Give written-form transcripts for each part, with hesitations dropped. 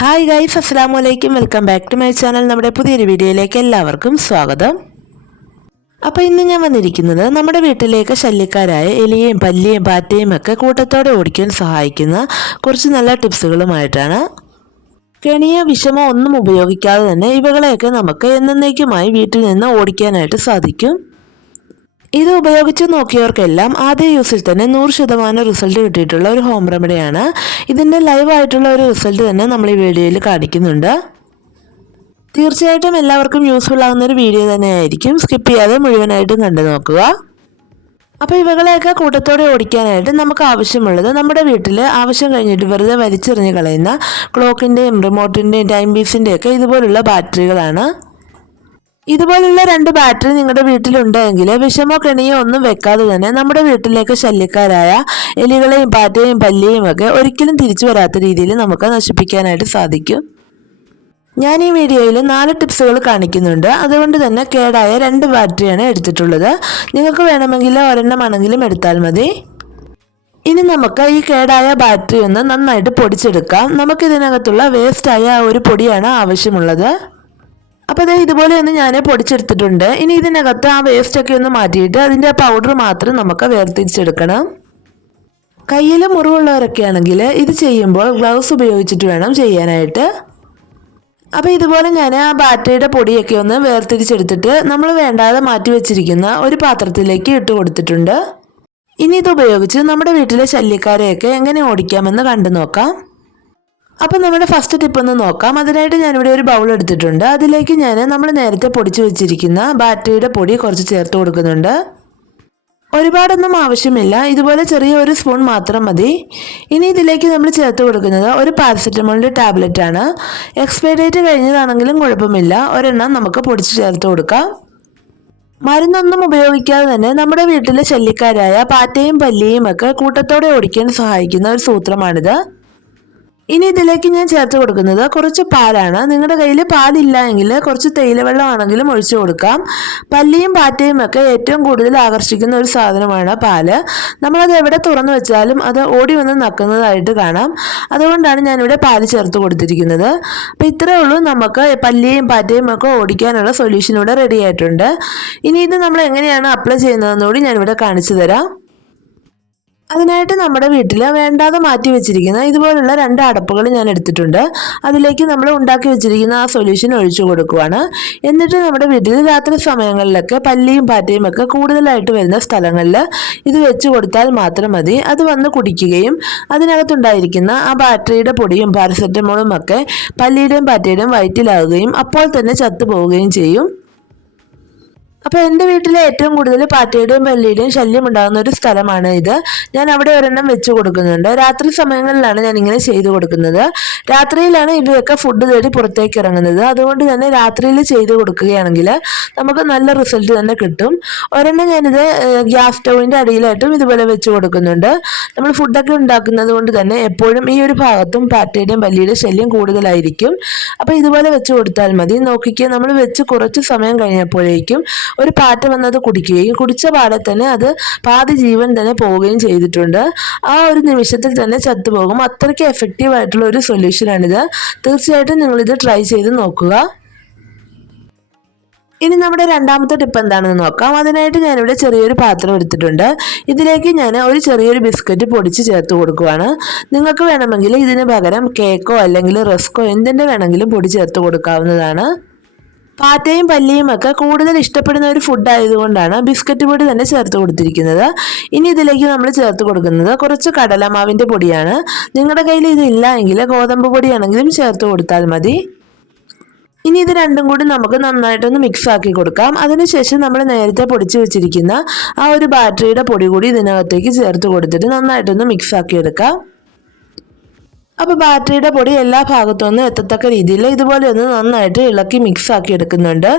Hi guys, അസ്സലാമു അലൈക്കും. Welcome back to my channel. നമ്മുടെ പുതിയൊരു വീഡിയോയിലേക്ക് എല്ലാവർക്കും സ്വാഗതം. അപ്പോൾ ഇന്ന് ഞാൻ വന്നിരിക്കുന്നത് നമ്മുടെ വീട്ടിലേക്ക് ശല്യക്കാരായ എലിയെയും പല്ലിയെയും പാറ്റയും ഒക്കെ കൂട്ടത്തോടെ ഓടിക്കാൻ സഹായിക്കുന്ന കുറച്ച് നല്ല ടിപ്സുകളുമായിട്ടാണ്. കെണിയോ വിഷമോ ഒന്നും ഉപയോഗിക്കാതെ തന്നെ ഇവകളെയൊക്കെ നമുക്ക് എന്നേക്കുമായി വീട്ടിൽ നിന്ന് ഓടിക്കാനായിട്ട് സാധിക്കും. ഇത് ഉപയോഗിച്ച് നോക്കിയവർക്കെല്ലാം ആദ്യ യൂസിൽ തന്നെ 100% റിസൾട്ട് കിട്ടിയിട്ടുള്ള ഒരു ഹോം റെമഡിയാണ്. ഇതിൻ്റെ ലൈവായിട്ടുള്ള ഒരു റിസൾട്ട് തന്നെ നമ്മൾ ഈ വീഡിയോയിൽ കാണിക്കുന്നുണ്ട്. തീർച്ചയായിട്ടും എല്ലാവർക്കും യൂസ്ഫുൾ ആകുന്ന ഒരു വീഡിയോ തന്നെയായിരിക്കും. സ്കിപ്പ് ചെയ്യാതെ മുഴുവനായിട്ടും കണ്ടു നോക്കുക. അപ്പോൾ ഇവകളെയൊക്കെ കൂട്ടത്തോടെ ഓടിക്കാനായിട്ട് നമുക്ക് ആവശ്യമുള്ളത് നമ്മുടെ വീട്ടിൽ ആവശ്യം കഴിഞ്ഞിട്ട് വെറുതെ വലിച്ചെറിഞ്ഞ് കളയുന്ന ക്ലോക്കിൻ്റെയും റിമോട്ടിൻ്റെയും ടൈം പീസിൻ്റെയൊക്കെ ഇതുപോലുള്ള ബാറ്ററികളാണ്. ഇതുപോലുള്ള 2 ബാറ്ററി നിങ്ങളുടെ വീട്ടിലുണ്ടെങ്കിൽ വിഷമോ കെണിയോ ഒന്നും വെക്കാതെ തന്നെ നമ്മുടെ വീട്ടിലേക്ക് ശല്യക്കാരായ എലികളെയും പാറ്റയും പല്ലിയെയും ഒക്കെ ഒരിക്കലും തിരിച്ചു വരാത്ത രീതിയിൽ നമുക്ക് നശിപ്പിക്കാനായിട്ട് സാധിക്കും. ഞാൻ ഈ വീഡിയോയിൽ 4 ടിപ്സുകൾ കാണിക്കുന്നുണ്ട്. അതുകൊണ്ട് തന്നെ കേടായ 2 ബാറ്ററിയാണ് എടുത്തിട്ടുള്ളത്. നിങ്ങൾക്ക് വേണമെങ്കിൽ ഒരെണ്ണമാണെങ്കിലും എടുത്താൽ മതി. ഇനി നമുക്ക് ഈ കേടായ ബാറ്ററി ഒന്ന് നന്നായിട്ട് പൊടിച്ചെടുക്കാം. നമുക്കിതിനകത്തുള്ള വേസ്റ്റായ ഒരു പൊടിയാണ് ആവശ്യമുള്ളത്. അപ്പോൾ ഇത് ഇതുപോലെ ഒന്ന് ഞാൻ പൊടിച്ചെടുത്തിട്ടുണ്ട്. ഇനി ഇതിനകത്ത് ആ വേസ്റ്റൊക്കെ ഒന്ന് മാറ്റിയിട്ട് അതിൻ്റെ പൗഡർ മാത്രം നമുക്ക് വേർതിരിച്ചെടുക്കണം. കയ്യിൽ മുറിവുള്ളവരൊക്കെ ആണെങ്കിൽ ഇത് ചെയ്യുമ്പോൾ ഗ്ലൗസ് ഉപയോഗിച്ചിട്ട് വേണം ചെയ്യാനായിട്ട്. അപ്പോൾ ഇതുപോലെ ഞാൻ ആ ബാറ്ററിയുടെ പൊടിയൊക്കെ ഒന്ന് വേർതിരിച്ചെടുത്തിട്ട് നമ്മൾ വേണ്ടാതെ മാറ്റി വെച്ചിരിക്കുന്ന ഒരു പാത്രത്തിലേക്ക് ഇട്ട് കൊടുത്തിട്ടുണ്ട്. ഇനി ഇത് ഉപയോഗിച്ച് നമ്മുടെ വീട്ടിലെ ശല്യക്കാരെയൊക്കെ എങ്ങനെ ഓടിക്കാമെന്ന് കണ്ടു നോക്കാം. അപ്പോൾ നമ്മുടെ ഫസ്റ്റ് ടിപ്പ് ഒന്ന് നോക്കാം. അതിനായിട്ട് ഞാനിവിടെ ഒരു ബൗൾ എടുത്തിട്ടുണ്ട്. അതിലേക്ക് നമ്മൾ നേരത്തെ പൊടിച്ചു വെച്ചിരിക്കുന്ന ബാറ്ററിയുടെ പൊടി കുറച്ച് ചേർത്ത് കൊടുക്കുന്നുണ്ട്. ഒരുപാടൊന്നും ആവശ്യമില്ല, ഇതുപോലെ ചെറിയ ഒരു സ്പൂൺ മാത്രം മതി. ഇനി ഇതിലേക്ക് നമ്മൾ ചേർത്ത് കൊടുക്കുന്നത് ഒരു പാരസെറ്റമോളിൻ്റെ ടാബ്ലറ്റ് ആണ്. എക്സ്പയറി ഡേറ്റ് കഴിഞ്ഞതാണെങ്കിലും കുഴപ്പമില്ല, ഒരെണ്ണം നമുക്ക് പൊടിച്ച് ചേർത്ത് കൊടുക്കാം. മരുന്നൊന്നും ഉപയോഗിക്കാതെ തന്നെ നമ്മുടെ വീട്ടിലെ ശല്യക്കാരായ പാറ്റയും പല്ലിയും ഒക്കെ കൂട്ടത്തോടെ ഓടിക്കാൻ സഹായിക്കുന്ന ഒരു സൂത്രമാണിത്. ഇനി ഇതിലേക്ക് ഞാൻ ചേർത്ത് കൊടുക്കുന്നത് കുറച്ച് പാലാണ്. നിങ്ങളുടെ കയ്യിൽ പാലില്ല എങ്കിൽ കുറച്ച് തേയിലവെള്ളമാണെങ്കിലും ഒഴിച്ചു കൊടുക്കാം. പല്ലിയും പാറ്റയും ഒക്കെ ഏറ്റവും കൂടുതൽ ആകർഷിക്കുന്ന ഒരു സാധനമാണ് പാല്. നമ്മളത് എവിടെ തുറന്നു വെച്ചാലും അത് ഓടി വന്ന് നക്കുന്നതായിട്ട് കാണാം. അതുകൊണ്ടാണ് ഞാനിവിടെ പാല് ചേർത്ത് കൊടുത്തിരിക്കുന്നത്. അപ്പോൾ ഇത്രയേ ഉള്ളൂ, നമുക്ക് പല്ലിയും പാറ്റയും ഒക്കെ ഓടിക്കാനുള്ള സൊല്യൂഷൻ ഇവിടെ റെഡി ആയിട്ടുണ്ട്. ഇനി ഇത് നമ്മൾ എങ്ങനെയാണ് അപ്ലൈ ചെയ്യുന്നതെന്നുകൂടി ഞാനിവിടെ കാണിച്ചു തരാം. അതിനായിട്ട് നമ്മുടെ വീട്ടിൽ വേണ്ടാതെ മാറ്റി വെച്ചിരിക്കുന്ന ഇതുപോലുള്ള 2 അടപ്പുകൾ ഞാൻ എടുത്തിട്ടുണ്ട്. അതിലേക്ക് നമ്മൾ ഉണ്ടാക്കി വെച്ചിരിക്കുന്ന ആ സൊല്യൂഷൻ ഒഴിച്ചു കൊടുക്കുവാണ്. എന്നിട്ട് നമ്മുടെ വീട്ടിൽ രാത്രി സമയങ്ങളിലൊക്കെ പല്ലിയും പാറ്റയും ഒക്കെ കൂടുതലായിട്ട് വരുന്ന സ്ഥലങ്ങളിൽ ഇത് വെച്ച് കൊടുത്താൽ മാത്രം മതി. അത് വന്ന് കുടിക്കുകയും അതിനകത്തുണ്ടായിരിക്കുന്ന ആ ബാറ്ററിയുടെ പൊടിയും പാരസെറ്റമോളും ഒക്കെ പല്ലിയുടെയും പാറ്റയുടെയും വയറ്റിലാവുകയും അപ്പോൾ തന്നെ ചത്തുപോവുകയും ചെയ്യും. അപ്പോൾ എൻ്റെ വീട്ടിലെ ഏറ്റവും കൂടുതൽ പാറ്റയുടെയും പല്ലിയുടെയും ശല്യം ഉണ്ടാകുന്ന ഒരു സ്ഥലമാണ് ഇത്. ഞാൻ അവിടെ ഒരെണ്ണം വെച്ച് കൊടുക്കുന്നുണ്ട്. രാത്രി സമയങ്ങളിലാണ് ഞാൻ ഇങ്ങനെ ചെയ്തു കൊടുക്കുന്നത്. രാത്രിയിലാണ് ഇവയൊക്കെ ഫുഡ് തേടി പുറത്തേക്ക് ഇറങ്ങുന്നത്. അതുകൊണ്ട് തന്നെ രാത്രിയിൽ ചെയ്തു കൊടുക്കുകയാണെങ്കിൽ നമുക്ക് നല്ല റിസൾട്ട് തന്നെ കിട്ടും. ഒരെണ്ണം ഞാനിത് ഗ്യാസ് സ്റ്റൗവിൻ്റെ അടിയിലായിട്ടും ഇതുപോലെ വെച്ച് കൊടുക്കുന്നുണ്ട്. നമ്മൾ ഫുഡൊക്കെ ഉണ്ടാക്കുന്നത് കൊണ്ട് തന്നെ എപ്പോഴും ഈ ഒരു ഭാഗത്തും പാറ്റയുടെയും പല്ലിയുടെയും ശല്യം കൂടുതലായിരിക്കും. അപ്പോൾ ഇതുപോലെ വെച്ച് കൊടുത്താൽ മതി. നോക്കിക്കുക, നമ്മൾ വെച്ച് കുറച്ച് സമയം കഴിഞ്ഞപ്പോഴേക്കും ഒരു പാറ്റ വന്നത് കുടിക്കുകയും കുടിച്ച പാടെ തന്നെ അത് പാതി ജീവൻ തന്നെ പോവുകയും ചെയ്തിട്ടുണ്ട്. ആ ഒരു നിമിഷത്തിൽ തന്നെ ചത്തുപോകും. അത്രയ്ക്ക് എഫക്റ്റീവ് ആയിട്ടുള്ള ഒരു സൊല്യൂഷനാണിത്. തീർച്ചയായിട്ടും നിങ്ങളിത് ട്രൈ ചെയ്ത് നോക്കുക. ഇനി നമ്മുടെ രണ്ടാമത്തെ ടിപ്പ് എന്താണെന്ന് നോക്കാം. അതിനായിട്ട് ഞാനിവിടെ ചെറിയൊരു പാത്രം എടുത്തിട്ടുണ്ട്. ഇതിലേക്ക് ഞാൻ ഒരു ചെറിയൊരു ബിസ്ക്കറ്റ് പൊടിച്ച് ചേർത്ത് കൊടുക്കുവാണ്. നിങ്ങൾക്ക് വേണമെങ്കിൽ ഇതിന് പകരം കേക്കോ അല്ലെങ്കിൽ റസ്കോ എന്തിൻ്റെ വേണമെങ്കിലും പൊടി ചേർത്ത് കൊടുക്കാവുന്നതാണ്. പാറ്റയും പല്ലിയും ഒക്കെ കൂടുതൽ ഇഷ്ടപ്പെടുന്ന ഒരു ഫുഡ് ആയതുകൊണ്ടാണ് ബിസ്ക്കറ്റ് പൊടി തന്നെ ചേർത്ത് കൊടുത്തിരിക്കുന്നത്. ഇനി ഇതിലേക്ക് നമ്മൾ ചേർത്ത് കൊടുക്കുന്നത് കുറച്ച് കടലമാവിൻ്റെ പൊടിയാണ്. നിങ്ങളുടെ കയ്യിൽ ഇതില്ല എങ്കിൽ ഗോതമ്പ് പൊടിയാണെങ്കിലും ചേർത്ത് കൊടുത്താൽ മതി. ഇനി ഇത് രണ്ടും കൂടി നമുക്ക് നന്നായിട്ടൊന്ന് മിക്സ് ആക്കി കൊടുക്കാം. അതിനുശേഷം നമ്മൾ നേരത്തെ പൊടിച്ച് വെച്ചിരിക്കുന്ന ആ ഒരു ബാറ്ററിയുടെ പൊടി കൂടി ഇതിനകത്തേക്ക് ചേർത്ത് കൊടുത്തിട്ട് നന്നായിട്ടൊന്ന് മിക്സ് ആക്കി എടുക്കാം. അപ്പോൾ ബാറ്ററിയുടെ പൊടി എല്ലാ ഭാഗത്തുനിന്നും എത്തത്തക്ക രീതിയിൽ ഇതുപോലെ ഒന്ന് നന്നായിട്ട് ഇളക്കി മിക്സ് ആക്കി എടുക്കുന്നുണ്ട്.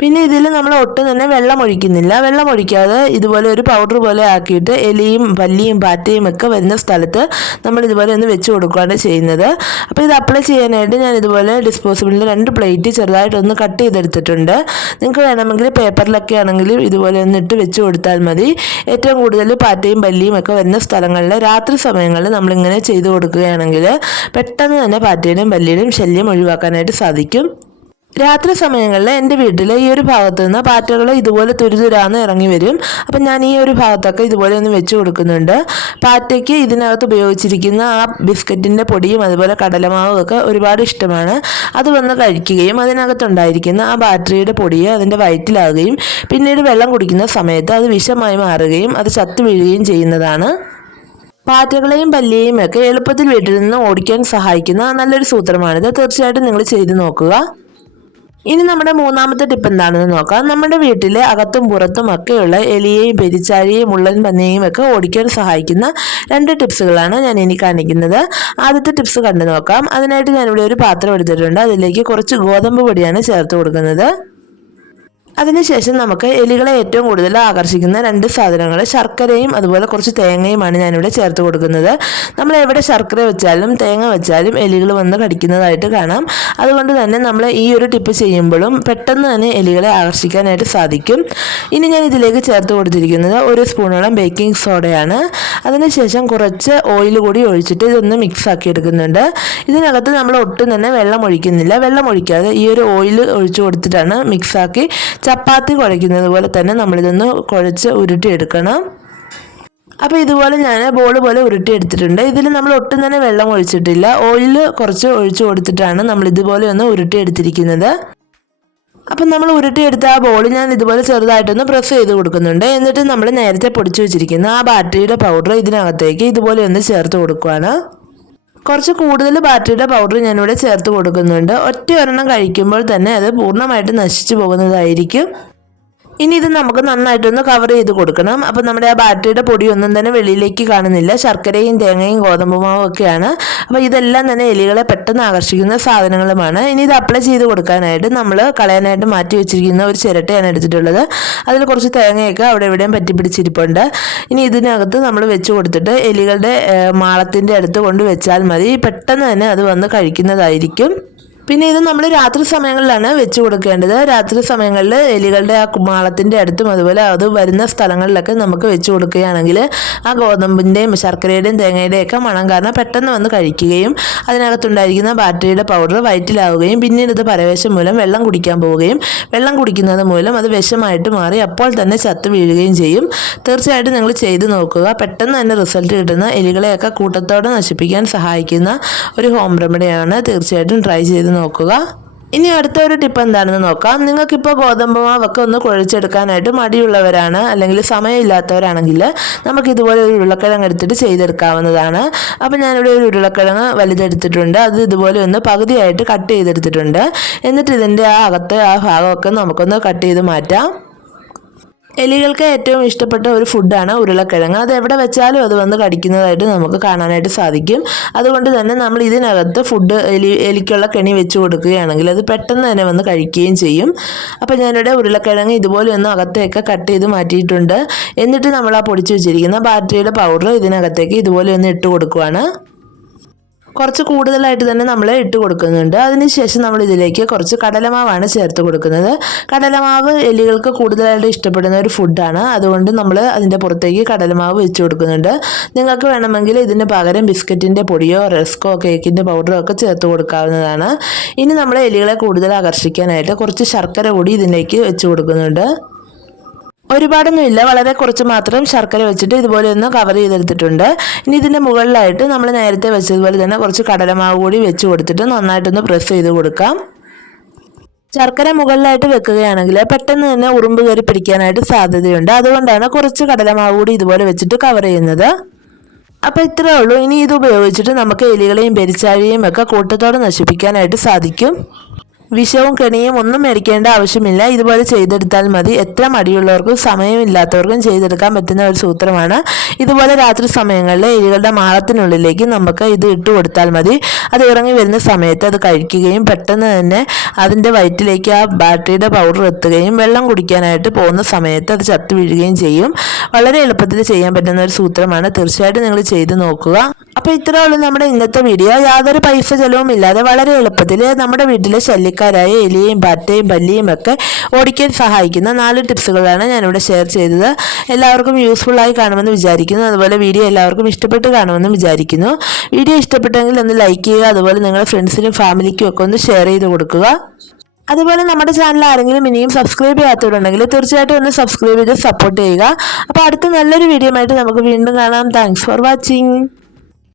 പിന്നെ ഇതിൽ നമ്മൾ ഒട്ടും തന്നെ വെള്ളം ഒഴിക്കുന്നില്ല. വെള്ളം ഒഴിക്കാതെ ഇതുപോലെ ഒരു പൗഡർ പോലെ ആക്കിയിട്ട് എലിയും പല്ലിയും പാറ്റയും ഒക്കെ വരുന്ന സ്ഥലത്ത് നമ്മൾ ഇതുപോലെ ഒന്ന് വെച്ച് കൊടുക്കുകയാണ് ചെയ്യുന്നത്. അപ്പോൾ ഇത് അപ്ലൈ ചെയ്യാനായിട്ട് ഞാൻ ഇതുപോലെ ഡിസ്പോസിബിളിൻ്റെ 2 പ്ലേറ്റ് ചെറുതായിട്ടൊന്ന് കട്ട് ചെയ്തെടുത്തിട്ടുണ്ട്. നിങ്ങൾക്ക് വേണമെങ്കിൽ പേപ്പറിലൊക്കെ ആണെങ്കിലും ഇതുപോലെ ഒന്ന് ഇട്ട് വെച്ച് കൊടുത്താൽ മതി. ഏറ്റവും കൂടുതൽ പാറ്റയും പല്ലിയും ഒക്കെ വരുന്ന സ്ഥലങ്ങളിൽ രാത്രി സമയങ്ങളിൽ നമ്മളിങ്ങനെ ചെയ്ത് കൊടുക്കുകയാണെങ്കിൽ പെട്ടെന്ന് തന്നെ പാറ്റയുടെയും പല്ലിയുടെയും ശല്യം ഒഴിവാക്കാനായിട്ട് സാധിക്കും. രാത്രി സമയങ്ങളിൽ എൻ്റെ വീട്ടിൽ ഈ ഒരു ഭാഗത്ത് നിന്ന് പാറ്റകൾ ഇതുപോലെ തുരുതുരാന്ന് ഇറങ്ങി വരും. അപ്പം ഞാൻ ഈ ഒരു ഭാഗത്തൊക്കെ ഇതുപോലെ ഒന്ന് വെച്ച് കൊടുക്കുന്നുണ്ട്. പാറ്റയ്ക്ക് ഇതിനകത്ത് ഉപയോഗിച്ചിരിക്കുന്ന ആ ബിസ്ക്കറ്റിൻ്റെ പൊടിയും അതുപോലെ കടലമാവും ഒക്കെ ഒരുപാട് ഇഷ്ടമാണ്. അത് വന്ന് കഴിക്കുകയും അതിനകത്തുണ്ടായിരിക്കുന്ന ആ ബാറ്ററിയുടെ പൊടിയെ അതിൻ്റെ വയറ്റിലാവുകയും പിന്നീട് വെള്ളം കുടിക്കുന്ന സമയത്ത് അത് വിഷമായി മാറുകയും അത് ചത്തു വീഴുകയും ചെയ്യുന്നതാണ്. പാറ്റകളെയും പല്ലിയെയും ഒക്കെ എളുപ്പത്തിൽ വീട്ടിൽ നിന്ന് ഓടിക്കാൻ സഹായിക്കുന്ന നല്ലൊരു സൂത്രമാണിത്. തീർച്ചയായിട്ടും നിങ്ങൾ ചെയ്ത് നോക്കുക. ഇനി നമ്മുടെ മൂന്നാമത്തെ ടിപ്പ് എന്താണെന്ന് നോക്കാം. നമ്മുടെ വീട്ടിലെ അകത്തും പുറത്തും ഒക്കെയുള്ള എലിയെയും പെരിച്ചാഴിയെയും മുള്ളൻ പന്നിയെയും ഒക്കെ ഓടിക്കാൻ സഹായിക്കുന്ന 2 ടിപ്സുകളാണ് ഞാൻ ഇനി കാണിക്കുന്നത്. ആദ്യത്തെ ടിപ്സ് കണ്ടു നോക്കാം. അതിനായിട്ട് ഞാനിവിടെ ഒരു പാത്രം എടുത്തിട്ടുണ്ട്. അതിലേക്ക് കുറച്ച് ഗോതമ്പ് പൊടിയാണ് ചേർത്ത് കൊടുക്കുന്നത്. അതിനുശേഷം നമുക്ക് എലികളെ ഏറ്റവും കൂടുതൽ ആകർഷിക്കുന്ന 2 സാധനങ്ങൾ ശർക്കരയും അതുപോലെ കുറച്ച് തേങ്ങയുമാണ് ഞാനിവിടെ ചേർത്ത് കൊടുക്കുന്നത്. നമ്മൾ എവിടെ ശർക്കര വെച്ചാലും തേങ്ങ വെച്ചാലും എലികൾ വന്ന് കടിക്കുന്നതായിട്ട് കാണാം. അതുകൊണ്ട് തന്നെ നമ്മൾ ഈ ഒരു ടിപ്പ് ചെയ്യുമ്പോഴും പെട്ടെന്ന് തന്നെ എലികളെ ആകർഷിക്കാനായിട്ട് സാധിക്കും. ഇനി ഞാൻ ഇതിലേക്ക് ചേർത്ത് കൊടുത്തിരിക്കുന്നത് 1 സ്പൂണോളം ബേക്കിംഗ് സോഡയാണ്. അതിനുശേഷം കുറച്ച് ഓയിൽ കൂടി ഒഴിച്ചിട്ട് ഇതൊന്ന് മിക്സ് ആക്കി എടുക്കുന്നുണ്ട്. ഇതിനകത്ത് നമ്മൾ ഒട്ടും തന്നെ വെള്ളം ഒഴിക്കുന്നില്ല. വെള്ളം ഒഴിക്കാതെ ഈ ഒരു ഓയിൽ ഒഴിച്ചു കൊടുത്തിട്ടാണ് മിക്സാക്കി ചപ്പാത്തി കുഴയ്ക്കുന്നത് പോലെ തന്നെ നമ്മളിതൊന്ന് കുഴച്ച് ഉരുട്ടിയെടുക്കണം. അപ്പോൾ ഇതുപോലെ ഞാൻ ബോൾ പോലെ ഉരുട്ടിയെടുത്തിട്ടുണ്ട്. ഇതിൽ നമ്മൾ ഒട്ടും തന്നെ വെള്ളം ഒഴിച്ചിട്ടില്ല. ഓയിൽ കുറച്ച് ഒഴിച്ചു കൊടുത്തിട്ടാണ് നമ്മൾ ഇതുപോലെ ഒന്ന് ഉരുട്ടിയെടുത്തിരിക്കുന്നത്. അപ്പം നമ്മൾ ഉരുട്ടിയെടുത്ത ആ ബോൾ ഞാൻ ഇതുപോലെ ചെറുതായിട്ടൊന്ന് പ്രസ് ചെയ്ത് കൊടുക്കുന്നുണ്ട്. എന്നിട്ട് നമ്മൾ നേരത്തെ പൊടിച്ചു വെച്ചിരിക്കുന്ന ആ ബാറ്ററിയുടെ പൗഡർ ഇതിനകത്തേക്ക് ഇതുപോലെ ഒന്ന് ചേർത്ത് കൊടുക്കുകയാണ്. കുറച്ച് കൂടുതൽ ബാറ്ററിയുടെ പൗഡർ ഞാനിവിടെ ചേർത്ത് കൊടുക്കുന്നുണ്ട്. ഒറ്റ ഒരെണ്ണം കഴിക്കുമ്പോൾ തന്നെ അത് പൂർണ്ണമായിട്ട് നശിച്ചു പോകുന്നതായിരിക്കും. ഇനി ഇത് നമുക്ക് നന്നായിട്ടൊന്ന് കവർ ചെയ്ത് കൊടുക്കണം. അപ്പോൾ നമ്മുടെ ആ ബാറ്ററിയുടെ പൊടിയൊന്നും തന്നെ വെളിയിലേക്ക് കാണുന്നില്ല. ശർക്കരയും തേങ്ങയും ഗോതമ്പുമാവും ഒക്കെയാണ്. അപ്പോൾ ഇതെല്ലാം തന്നെ എലികളെ പെട്ടെന്ന് ആകർഷിക്കുന്ന സാധനങ്ങളുമാണ്. ഇനി ഇത് അപ്ലൈ ചെയ്ത് കൊടുക്കാനായിട്ട് നമ്മൾ കളയാനായിട്ട് മാറ്റി വെച്ചിരിക്കുന്ന ഒരു ചിരട്ടയാണ് എടുത്തിട്ടുള്ളത്. അതിൽ കുറച്ച് തേങ്ങയൊക്കെ അവിടെ എവിടെയും പറ്റിപ്പിടിച്ചിരിപ്പുണ്ട്. ഇനി ഇതിനകത്ത് നമ്മൾ വെച്ച് കൊടുത്തിട്ട് എലികളുടെ മാളത്തിൻ്റെ അടുത്ത് കൊണ്ട് വെച്ചാൽ മതി. പെട്ടെന്ന് തന്നെ അത് വന്ന് കഴിക്കുന്നതായിരിക്കും. പിന്നെ ഇത് നമ്മൾ രാത്രി സമയങ്ങളിലാണ് വെച്ച് കൊടുക്കേണ്ടത്. രാത്രി സമയങ്ങളിൽ എലികളുടെ ആ മാളത്തിൻ്റെ അടുത്തും അതുപോലെ അത് വരുന്ന സ്ഥലങ്ങളിലൊക്കെ നമുക്ക് വെച്ച് കൊടുക്കുകയാണെങ്കിൽ ആ ഗോതമ്പിൻ്റെയും ശർക്കരയുടെയും തേങ്ങയുടെയും ഒക്കെ മണം കാരണം പെട്ടെന്ന് വന്ന് കഴിക്കുകയും അതിനകത്തുണ്ടായിരിക്കുന്ന ബാറ്ററിയുടെ പൗഡർ വയറ്റിലാവുകയും പിന്നീട് ഇത് പരവേശം മൂലം വെള്ളം കുടിക്കാൻ പോവുകയും വെള്ളം കുടിക്കുന്നത് മൂലം അത് വിഷമായിട്ട് മാറി അപ്പോൾ തന്നെ ചത്തു വീഴുകയും ചെയ്യും. തീർച്ചയായിട്ടും നിങ്ങൾ ചെയ്ത് നോക്കുക. പെട്ടെന്ന് തന്നെ റിസൾട്ട് കിട്ടുന്ന എലികളെയൊക്കെ കൂട്ടത്തോടെ നശിപ്പിക്കാൻ സഹായിക്കുന്ന ഒരു ഹോം റെമഡിയാണ്. തീർച്ചയായിട്ടും ട്രൈ ചെയ്ത് നോക്കുക. ഇനി അടുത്ത ഒരു ടിപ്പ് എന്താണെന്ന് നോക്കാം. നിങ്ങൾക്കിപ്പോൾ ഗോതമ്പ് മാവൊക്കെ ഒന്ന് കുഴച്ചെടുക്കാനായിട്ട് മടിയുള്ളവരാണ് അല്ലെങ്കിൽ സമയമില്ലാത്തവരാണെങ്കിൽ നമുക്ക് ഇതുപോലെ ഒരു ഉരുളക്കിഴങ്ങ് എടുത്തിട്ട് ചെയ്തെടുക്കാവുന്നതാണ്. അപ്പോൾ ഞാനിവിടെ ഒരു ഉരുളക്കിഴങ്ങ് വലുതെടുത്തിട്ടുണ്ട്. അത് ഇതുപോലെ ഒന്ന് പകുതിയായിട്ട് കട്ട് ചെയ്തെടുത്തിട്ടുണ്ട്. എന്നിട്ട് ഇതിൻ്റെ ആ അകത്തെ ആ ഭാഗമൊക്കെ നമുക്കൊന്ന് കട്ട് ചെയ്ത് മാറ്റാം. എലികൾക്ക് ഏറ്റവും ഇഷ്ടപ്പെട്ട ഒരു ഫുഡാണ് ഉരുളക്കിഴങ്ങ്. അത് എവിടെ വെച്ചാലും അത് വന്ന് കടിക്കുന്നതായിട്ട് നമുക്ക് കാണാനായിട്ട് സാധിക്കും. അതുകൊണ്ട് തന്നെ നമ്മൾ ഇതിനകത്ത് ഫുഡ് എലിക്കുള്ള കെണി വെച്ച് കൊടുക്കുകയാണെങ്കിൽ അത് പെട്ടെന്ന് തന്നെ വന്ന് കഴിക്കുകയും ചെയ്യും. അപ്പോൾ ഞാനിവിടെ ഉരുളക്കിഴങ്ങ് ഇതുപോലെ ഒന്ന് അകത്തേക്ക് കട്ട് ചെയ്ത് മാറ്റിയിട്ടുണ്ട്. എന്നിട്ട് നമ്മൾ ആ പൊടിച്ച് വെച്ചിരിക്കുന്ന ബാറ്ററിയുടെ പൗഡർ ഇതിനകത്തേക്ക് ഇതുപോലെ ഒന്ന് ഇട്ട് കൊടുക്കുകയാണ്. കുറച്ച് കൂടുതലായിട്ട് തന്നെ നമ്മൾ ഇട്ട് കൊടുക്കുന്നുണ്ട്. അതിനുശേഷം നമ്മൾ ഇതിലേക്ക് കുറച്ച് കടലമാവാണ് ചേർത്ത് കൊടുക്കുന്നത്. കടലമാവ് എലികൾക്ക് കൂടുതലായിട്ട് ഇഷ്ടപ്പെടുന്ന ഒരു ഫുഡാണ്. അതുകൊണ്ട് നമ്മൾ അതിൻ്റെ പുറത്തേക്ക് കടലമാവ് വെച്ച് കൊടുക്കുന്നുണ്ട്. നിങ്ങൾക്ക് വേണമെങ്കിൽ ഇതിന് പകരം ബിസ്ക്കറ്റിൻ്റെ പൊടിയോ റസ്കോ കേക്കിൻ്റെ പൗഡറോ ഒക്കെ ചേർത്ത് കൊടുക്കാവുന്നതാണ്. ഇനി നമ്മൾ എലികളെ കൂടുതൽ ആകർഷിക്കാനായിട്ട് കുറച്ച് ശർക്കര കൂടി ഇതിലേക്ക് വെച്ച് കൊടുക്കുന്നുണ്ട്. ഒരുപാടൊന്നുമില്ല, വളരെ കുറച്ച് മാത്രം ശർക്കര വെച്ചിട്ട് ഇതുപോലെ ഒന്ന് കവർ ചെയ്തെടുത്തിട്ടുണ്ട്. ഇനി ഇതിൻ്റെ മുകളിലായിട്ട് നമ്മൾ നേരത്തെ വെച്ചതുപോലെ തന്നെ കുറച്ച് കടലമാവ് കൂടി വെച്ച് കൊടുത്തിട്ട് നന്നായിട്ടൊന്ന് പ്രസ് ചെയ്ത് കൊടുക്കാം. ശർക്കര മുകളിലായിട്ട് വെക്കുകയാണെങ്കിൽ പെട്ടെന്ന് തന്നെ ഉറുമ്പ് കയറി പിടിക്കാനായിട്ട് സാധ്യതയുണ്ട്. അതുകൊണ്ടാണ് കുറച്ച് കടലമാവ് കൂടി ഇതുപോലെ വെച്ചിട്ട് കവർ ചെയ്യുന്നത്. അപ്പോൾ ഇത്രയേ ഉള്ളൂ. ഇനി ഇത് ഉപയോഗിച്ചിട്ട് നമുക്ക് എലികളെയും പെരിച്ചാഴിയെയും ഒക്കെ കൂട്ടത്തോടെ നശിപ്പിക്കാനായിട്ട് സാധിക്കും. വിഷവും കെണിയും ഒന്നും മേടിക്കേണ്ട ആവശ്യമില്ല. ഇതുപോലെ ചെയ്തെടുത്താൽ മതി. എത്ര മടിയുള്ളവർക്കും സമയമില്ലാത്തവർക്കും ചെയ്തെടുക്കാൻ പറ്റുന്ന ഒരു സൂത്രമാണ്. ഇതുപോലെ രാത്രി സമയങ്ങളിൽ എലികളുടെ മാളത്തിനുള്ളിലേക്ക് നമുക്ക് ഇത് ഇട്ട് കൊടുത്താൽ മതി. അത് ഇറങ്ങി വരുന്ന സമയത്ത് അത് കഴിക്കുകയും പെട്ടെന്ന് തന്നെ അതിൻ്റെ വയറ്റിലേക്ക് ആ ബാറ്ററിയുടെ പൗഡർ എത്തുകയും വെള്ളം കുടിക്കാനായിട്ട് പോകുന്ന സമയത്ത് അത് ചത്തു വീഴുകയും ചെയ്യും. വളരെ എളുപ്പത്തിൽ ചെയ്യാൻ പറ്റുന്ന ഒരു സൂത്രമാണ്. തീർച്ചയായിട്ടും നിങ്ങൾ ചെയ്ത് നോക്കുക. അപ്പോൾ ഇത്രയേ ഉള്ളൂ നമ്മുടെ ഇന്നത്തെ വീഡിയോ. യാതൊരു പൈസ ചെലവും ഇല്ലാതെ വളരെ എളുപ്പത്തിൽ നമ്മുടെ വീട്ടിലെ ശല്യക്കാരായ എലിയെയും പാറ്റയും പല്ലിയും ഒക്കെ ഓടിക്കാൻ സഹായിക്കുന്ന 4 ടിപ്സുകളാണ് ഞാനിവിടെ ഷെയർ ചെയ്തത്. എല്ലാവർക്കും യൂസ്ഫുള്ളായി കാണുമെന്ന് വിചാരിക്കുന്നു. അതുപോലെ വീഡിയോ എല്ലാവർക്കും ഇഷ്ടപ്പെട്ട് കാണുമെന്ന് വിചാരിക്കുന്നു. വീഡിയോ ഇഷ്ടപ്പെട്ടെങ്കിൽ ഒന്ന് ലൈക്ക് ചെയ്യുക. അതുപോലെ നിങ്ങളുടെ ഫ്രണ്ട്സിനും ഫാമിലിക്കും ഒക്കെ ഒന്ന് ഷെയർ ചെയ്ത് കൊടുക്കുക. അതുപോലെ നമ്മുടെ ചാനൽ ആരെങ്കിലും ഇനിയും സബ്സ്ക്രൈബ് ചെയ്യാത്തവരുണ്ടെങ്കിൽ തീർച്ചയായിട്ടും ഒന്ന് സബ്സ്ക്രൈബ് ചെയ്ത് സപ്പോർട്ട് ചെയ്യുക. അപ്പോൾ അടുത്ത നല്ലൊരു വീഡിയോ ആയിട്ട് നമുക്ക് വീണ്ടും കാണാം. Thanks for watching.